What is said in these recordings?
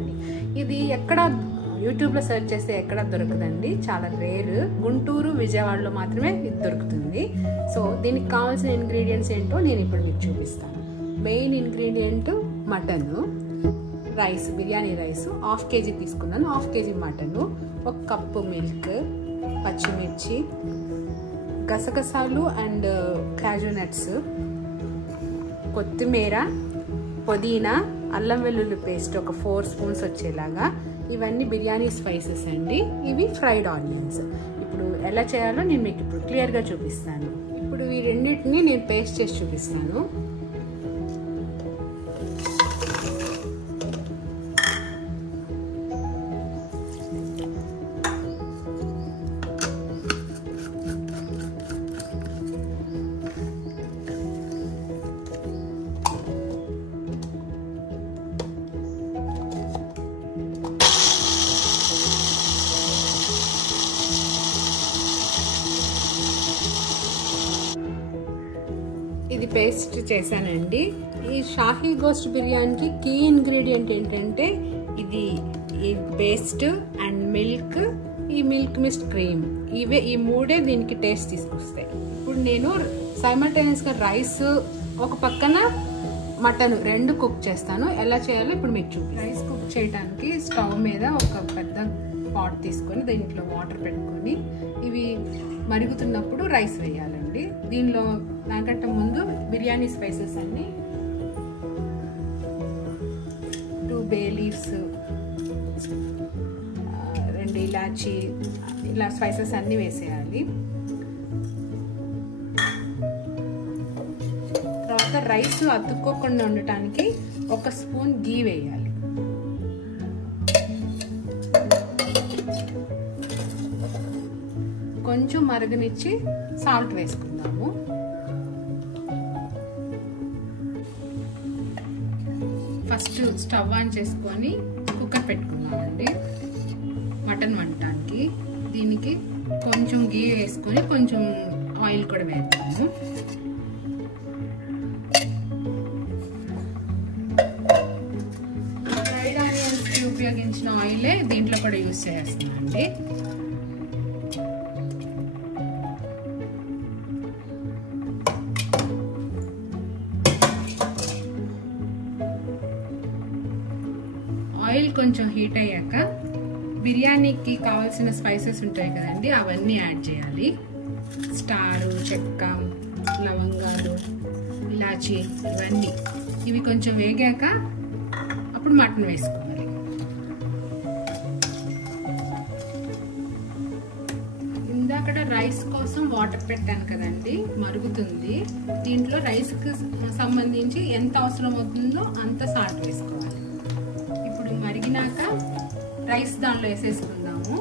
బిర్యానీ. ఇది ఎక్కడ యూట్యూబ్లో సెర్చ్ చేస్తే ఎక్కడ దొరకదండి, చాలా రేర్. గుంటూరు, విజయవాడలో మాత్రమే ఇది దొరుకుతుంది. సో దీనికి కావాల్సిన ఇంగ్రీడియంట్స్ ఏంటో నేను ఇప్పుడు మీకు చూపిస్తాను. Main ingredient mutton, rice, biryani rice 1/2 kg తీసుకున్నాను. 1/2 kg మటను, 1 కప్పు మిల్క్, పచ్చిమిర్చి, గసగసాలు అండ్ క్యాజూ నట్స్, కొత్తిమీర, పుదీనా, అల్లం వెల్లుల్లి పేస్ట్ ఒక 4 స్పూన్స్ వచ్చేలాగా. ఇవన్నీ బిర్యానీ స్పైసెస్ అండి. ఇవి ఫ్రైడ్ ఆనియన్స్. ఇప్పుడు ఎలా చేయాలో నేను మీకు ఇప్పుడు క్లియర్గా చూపిస్తాను. ఇప్పుడు ఈ రెండింటిని నేను పేస్ట్ చేసి చూపిస్తాను. ఇది పేస్ట్ చేశానండి. ఈ షాహీ గోస్ట్ బిర్యానీకి కీ ఇంగ్రీడియంట్ ఏంటంటే ఇది ఈ పేస్ట్ అండ్ మిల్క్, ఈ మిల్క్ మిస్ట్ క్రీమ్, ఈ మూడే దీనికి టేస్ట్ తీసుకొస్తాయి. ఇప్పుడు నేను సైమల్టేనియస్గా రైస్ ఒక పక్కన మటన్ 2 కుక్ చేస్తాను. ఎలా చేయాలో ఇప్పుడు మీకు చూపిస్తాను. రైస్ కుక్ చేయడానికి స్టవ్ మీద ఒక పెద్ద పాట్ తీసుకొని దీంట్లో వాటర్ పెట్టుకొని ఇవి మరుగుతున్నప్పుడు రైస్ వేయాలండి. దీనిలో నాకంటే ముందు బిర్యానీ స్పైసెస్ అన్ని 2 బే లీవ్స్, 2 ఇలాచి, ఇలా స్పైసెస్ అన్ని వేసేయాలి. తర్వాత రైస్ అతుక్కోకుండా ఉండటానికి 1 స్పూన్ గీ వేయాలి. కొంచెం మరగనిచ్చి సాల్ట్ వేసుకుందాము. ఫస్ట్ స్టవ్ ఆన్ చేసుకొని కుక్కర్ పెట్టుకుందామండి మటన్ వండటానికి. దీనికి కొంచెం గీ వేసుకొని కొంచెం ఆయిల్ కూడా వేద్దాము. ఫ్రైడ్ ఆనియన్స్కి ఉపయోగించిన ఆయిలే దీంట్లో కూడా యూజ్ చేస్తున్నానండి. ఆయిల్ కొంచెం హీట్ అయ్యాక బిర్యానీకి కావాల్సిన స్పైసెస్ ఉంటాయి కదండి, అవన్నీ యాడ్ చేయాలి. స్టారు, చెక్క, లవంగాలు, ఇలాచి, ఇవన్నీ. ఇవి కొంచెం వేగాక అప్పుడు మటన్ వేసుకోవాలి. ఇందాక రైస్ కోసం వాటర్ పెట్టాను కదండి, మరుగుతుంది. దీంట్లో రైస్కి సంబంధించి ఎంత అవసరం అవుతుందో అంత సాల్ట్ వేసుకోవాలి. మరిగినాక రైస్ దానిలో వేసేసుకుందాము.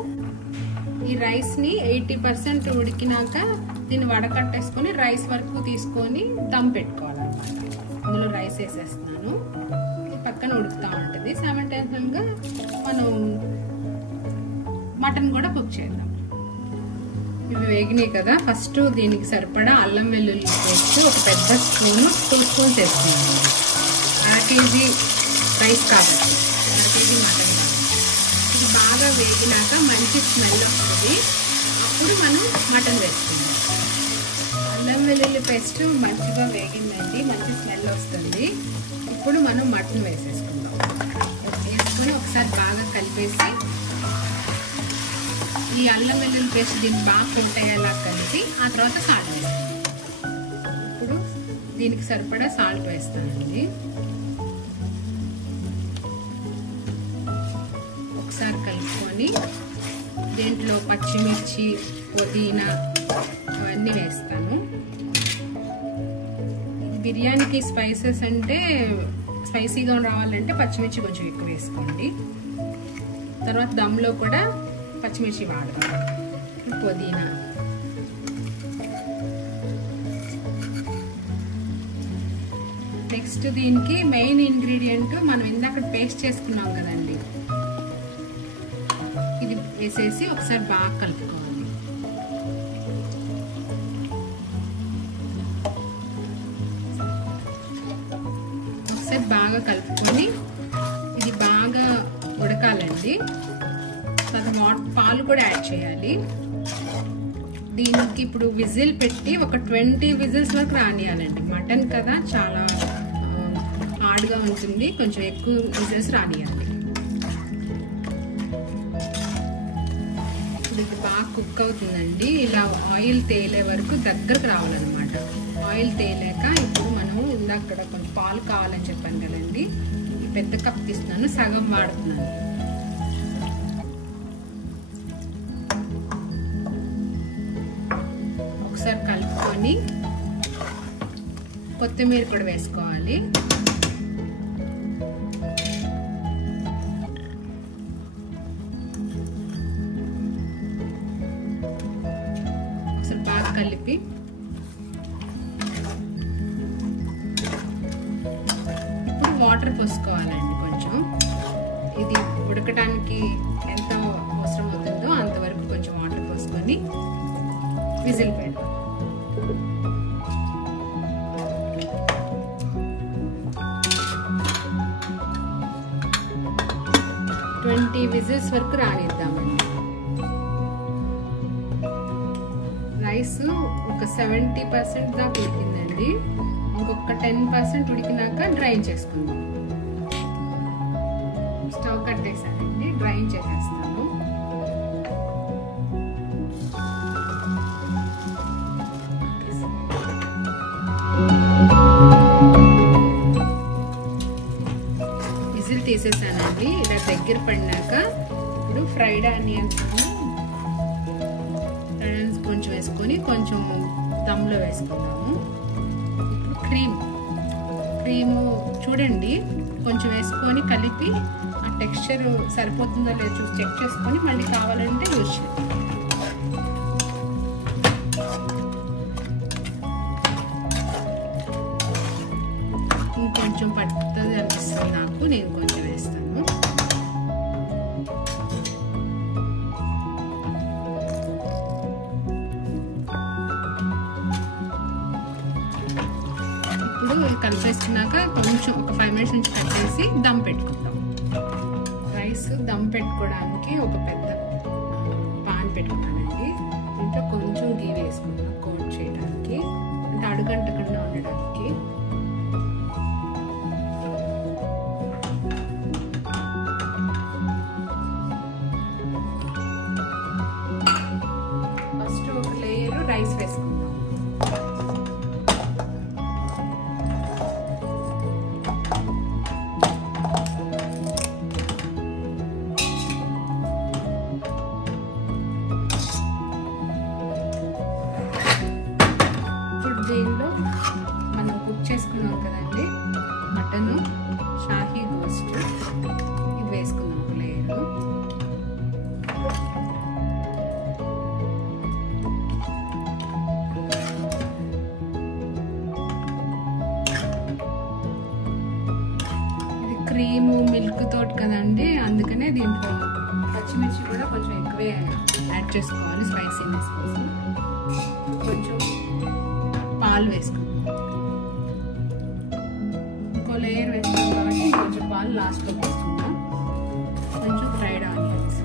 ఈ రైస్ని 80% ఉడికినాక దీన్ని వడకట్టేసుకొని రైస్ వరకు తీసుకొని దమ్ పెట్టుకోవాలన్నమాట. అందులో రైస్ వేసేస్తున్నాను. పక్కన ఉడుకుతూ ఉంటుంది. సైమల్టేనియస్గా మనం మటన్ కూడా కుక్ చేద్దాం. ఇవి వేగినాయి కదా. ఫస్ట్ దీనికి సరిపడా అల్లం వెల్లుల్లి పేస్ట్ ఒక పెద్ద స్పూను 2 స్పూన్స్ వేసుకున్నాను. 1/2 kg రైస్ కాబట్టి 1/2 kg మటన్. ఇది బాగా వేగినాక మంచి స్మెల్ వస్తుంది. అప్పుడు మనం మటన్ వేసుకుందాం. అల్లం వెల్లుల్లి పేస్ట్ మంచిగా వేగిందండి, మంచి స్మెల్ వస్తుంది. ఇప్పుడు మనం మటన్ వేసేసుకుందాం. వేసుకొని ఒకసారి బాగా కలిపేసి ఈ అల్లం వెల్లుల్లి పేస్ట్ దీన్ని బాగా కొట్టేలా కలిపి ఆ తర్వాత సాల్ట్ వేస్తాం. ఇప్పుడు దీనికి సరిపడా సాల్ట్ వేస్తానండి. ఒకసారి కలుపుకొని దీంట్లో పచ్చిమిర్చి, పుదీనా అవన్నీ వేస్తాను. బిర్యానీకి స్పైసెస్ అంటే స్పైసీగా రావాలంటే పచ్చిమిర్చి కొంచెం ఎక్కువ వేసుకోండి. తర్వాత దమ్లో కూడా పచ్చిమిర్చి వాడతాం. పుదీనా, నెక్స్ట్ దీనికి మెయిన్ ఇంగ్రీడియంట్ మనం ఇందాక పేస్ట్ చేసుకున్నాం కదండి, ఇది వేసేసి ఒకసారి బాగా కలుపుకోవాలి. ఒకసారి బాగా కలుపుకొని ఇది బాగా ఉడికిందండి. తర్వాత పాలు కూడా యాడ్ చేయాలి. దీనికి ఇప్పుడు విజిల్ పెట్టి ఒక 20 విజిల్స్ వరకు రానియాలండి. మటన్ కదా చాలా హార్డ్గా ఉంటుంది, కొంచెం ఎక్కువ విజిల్స్ రానియాలి. ఇది బాగా కుక్ అవుతుందండి. ఇలా ఆయిల్ తేలే వరకు దగ్గరకు రావాలన్నమాట. ఆయిల్ తేలాక ఇప్పుడు మనం ఇందాక కొంచెం పాలు కావాలని చెప్పాను కదండి, ఈ పెద్ద కప్ తీస్తున్నాను, సగం వాడుతున్నాను. ఒకసారి కలుపుకొని కొత్తిమీర కూడా వేసుకోవాలి. ఒకసారి బాగా కలిపి ఇప్పుడు వాటర్ పోసుకోవాలండి. కొంచెం ఇది ఉడకడానికి ఎంత అవసరం అవుతుందో అంతవరకు కొంచెం వాటర్ పోసుకొని విజిల్ పెడతాం. 20 విజిల్స్ వరకు రానిద్దామండి. రైస్ ఒక 70% దాకా ఉడికిందండి. ఇంకొక 10% ఉడికినాక డ్రైన్ చేసుకుందాం. స్టవ్ కట్టేసానండి, డ్రైన్ చేసేస్తాను. విజిల్ తీసేసానండి. ఇలా దగ్గర పడినాక ఇప్పుడు ఫ్రైడ్ ఆనియన్స్ కొంచెం వేసుకొని కొంచెం దమ్లో వేసుకుందాము. ఇప్పుడు క్రీము చూడండి కొంచెం వేసుకొని కలిపి ఆ టెక్స్చర్ సరిపోతుందో లేదో చూసి చెక్ చేసుకొని మళ్ళీ కావాలంటే యూజ్ చేయండి. ఇంకొంచెం పడుతుంది అనిపిస్తుంది నాకు, నేను కొంచెం వేస్తాను. ఇప్పుడు కలిపేస్తున్నాక కొంచెం ఒక 5 మినిట్స్ నుంచి కట్టేసి దమ్ పెట్టుకుందాం. రైస్ దమ్ పెట్టుకోవడానికి ఒక పెద్ద పాన్ పెట్టుకున్నానండి. దీంట్లో కొంచెం గీ వేసుకుందాం కోట్ చేయడానికి, అంటే అడుగంటకుండా ఉండడానికి. ఫస్ట్ ఒక లేయర్ రైస్ వేసుకుందాం. దీనిలో మనం కుక్ చేసుకున్నాం కదండి మటన్ షాహీ గోస్ట్, ఇది వేసుకున్నాం ఒక లేయరు. ఇది క్రీము మిల్క్ తోటి కదండి, అందుకనే దీంట్లో పచ్చిమిర్చి కూడా కొంచెం ఎక్కువే యాడ్ చేసుకోవాలి స్పైసీనెస్ కోసం. కొంచెం పాలు వేసుకుందాం. ఇంకో లేయర్ వేసుకుందాం కాబట్టి కొంచెం పాలు లాస్ట్లో వేసుకుందాం. కొంచెం ఫ్రైడ్ ఆనియన్స్,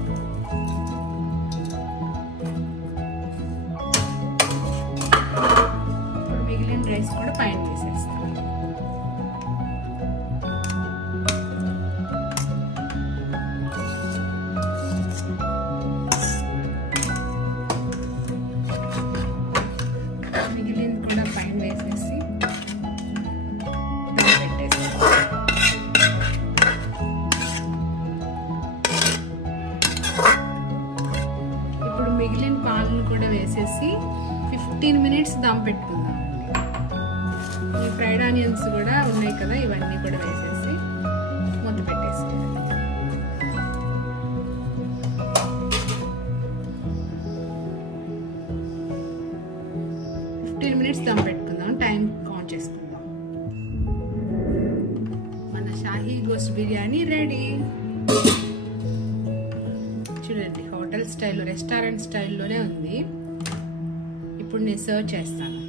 ఇప్పుడు మిగిలిన రైస్ కూడా పైన వేసేస్తాం. మిగిలింది కూడా పైన వేసేసి పెట్టేస్తాం. ఇప్పుడు మిగిలిన పాలను కూడా వేసేసి 15 మినిట్స్ దమ్ పెట్టుకుందాం. ఈ ఫ్రైడ్ ఆనియన్స్ కూడా ఉన్నాయి కదా, ఇవన్నీ కూడా వేసేసి మూత పెట్టేసి 15 మినిట్స్ దమ్ పెట్టుకుందాం. టైం ఆన్ చేసుకుందాం. మన షాహీ గోస్ట్ బిర్యానీ రెడీ. చూడండి హోటల్ స్టైల్, రెస్టారెంట్ స్టైల్లోనే ఉంది. ఇప్పుడు నేను సర్వ్ చేస్తాను.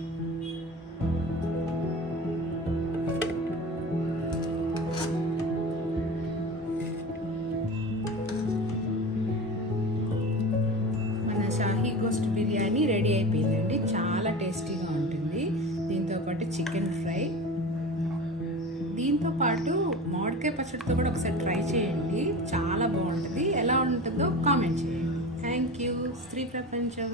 షాహీ గోస్ట్ బిర్యానీ రెడీ అయిపోయిందండి. చాలా టేస్టీగా ఉంటుంది. దీంతో పాటు చికెన్ ఫ్రై, దీంతో పాటు మామిడికాయ పచ్చడితో కూడా ఒకసారి ట్రై చేయండి. చాలా బాగుంటుంది. ఎలా ఉంటుందో కామెంట్ చేయండి. Thank you. శ్రీ ప్రపంచం.